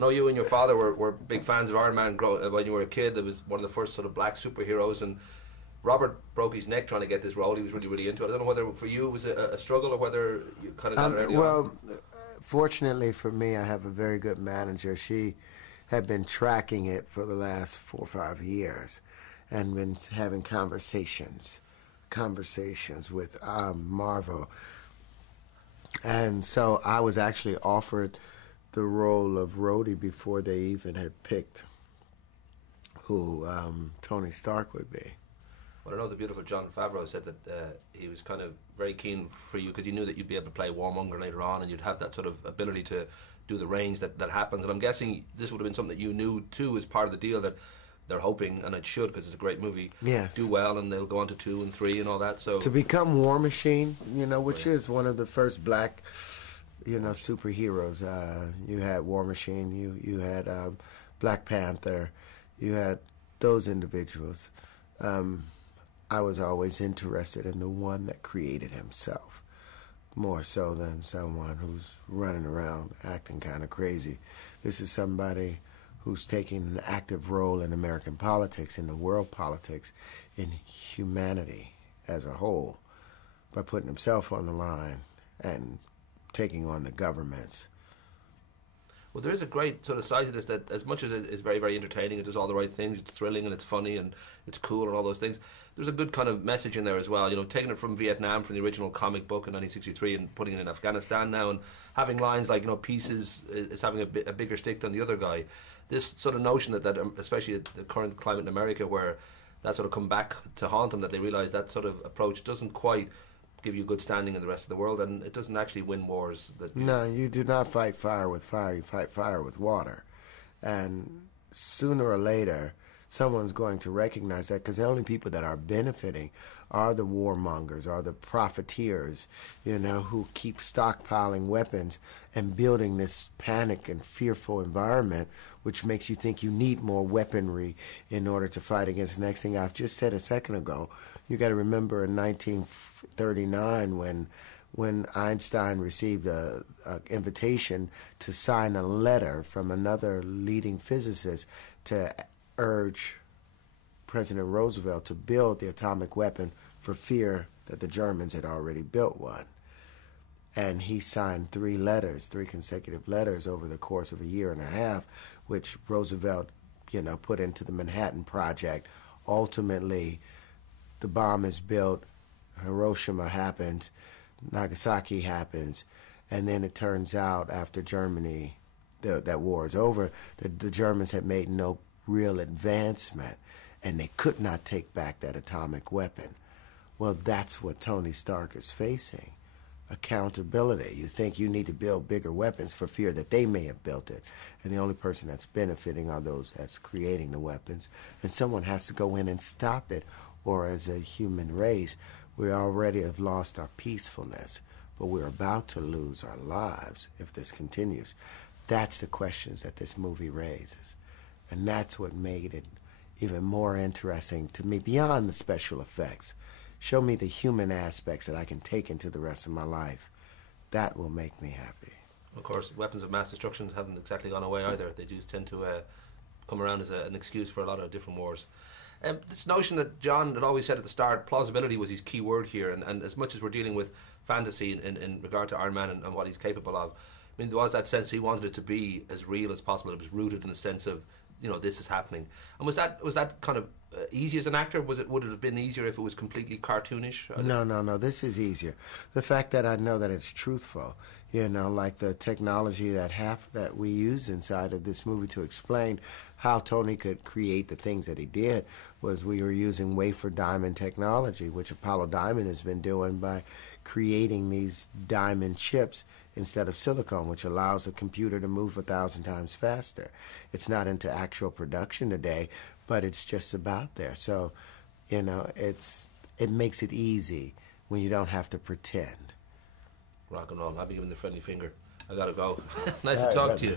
I know you and your father were big fans of Iron Man when you were a kid. It was one of the first sort of black superheroes, and Robert broke his neck trying to get this role. He was really, really into it. I don't know whether for you it was a struggle or whether you kind of got it early on. Fortunately for me, I have a very good manager. She had been tracking it for the last 4 or 5 years and been having conversations with Marvel. And so I was actually offered the role of Rhodey before they even had picked who Tony Stark would be. Well, I know the beautiful Jon Favreau said that he was kind of very keen for you because he knew that you'd be able to play Warmonger later on and you'd have that sort of ability to do the range that happens. And I'm guessing this would have been something that you knew too as part of the deal, that they're hoping, and it should because it's a great movie, yes, do well and they'll go on to 2 and 3 and all that. So to become War Machine, you know, which is one of the first black, you know, superheroes. You had War Machine, you had Black Panther, you had those individuals. I was always interested in the one that created himself, more so than someone who's running around acting kind of crazy. This is somebody who's taking an active role in American politics, in the world politics, in humanity as a whole, by putting himself on the line and taking on the governments. Well, there is a great sort of side to this that, as much as it is very, very entertaining, it does all the right things, it's thrilling and it's funny and it's cool and all those things, there's a good kind of message in there as well. You know, taking it from Vietnam, from the original comic book in 1963 and putting it in Afghanistan now and having lines like, you know, peace is having a bigger stick than the other guy. This sort of notion that especially at the current climate in America where that sort of come back to haunt them, that they realise that sort of approach doesn't quite give you good standing in the rest of the world, and it doesn't actually win wars. No, you do not fight fire with fire, you fight fire with water. And sooner or later, someone's going to recognize that, because the only people that are benefiting are the warmongers, are the profiteers, you know, who keep stockpiling weapons and building this panic and fearful environment, which makes you think you need more weaponry in order to fight against the next thing. I've just said a second ago, you got to remember in 1939 when Einstein received an invitation to sign a letter from another leading physicist to urge President Roosevelt to build the atomic weapon for fear that the Germans had already built one. And he signed 3 consecutive letters over the course of a year and a half, which Roosevelt, you know, put into the Manhattan Project. Ultimately, the bomb is built, Hiroshima happens, Nagasaki happens, and then it turns out after Germany, that war is over, that the Germans had made no real advancement, and they could not take back that atomic weapon. Well, that's what Tony Stark is facing. Accountability. You think you need to build bigger weapons for fear that they may have built it, and the only person that's benefiting are those that's creating the weapons, and someone has to go in and stop it, or as a human race, we already have lost our peacefulness, but we're about to lose our lives if this continues. That's the questions that this movie raises. And that's what made it even more interesting to me, beyond the special effects. Show me the human aspects that I can take into the rest of my life. That will make me happy. Of course, weapons of mass destruction haven't exactly gone away either. They do tend to come around as an excuse for a lot of different wars. This notion that John had always said at the start, plausibility was his key word here, and as much as we're dealing with fantasy in regard to Iron Man and what he's capable of, I mean, there was that sense he wanted it to be as real as possible. It was rooted in the sense of, you know, this is happening. And was that kind of easy as an actor? Would it have been easier if it was completely cartoonish? No. This is easier. The fact that I know that it's truthful, you know, like the technology that we use inside of this movie to explain how Tony could create the things that he did, was we were using wafer diamond technology, which Apollo Diamond has been doing by creating these diamond chips instead of silicone, which allows a computer to move 1,000 times faster. It's not into actual production today, but it's just about there. So, you know, it makes it easy when you don't have to pretend. Rock and roll. I'll be giving the friendly finger. I gotta go. Nice to talk to you.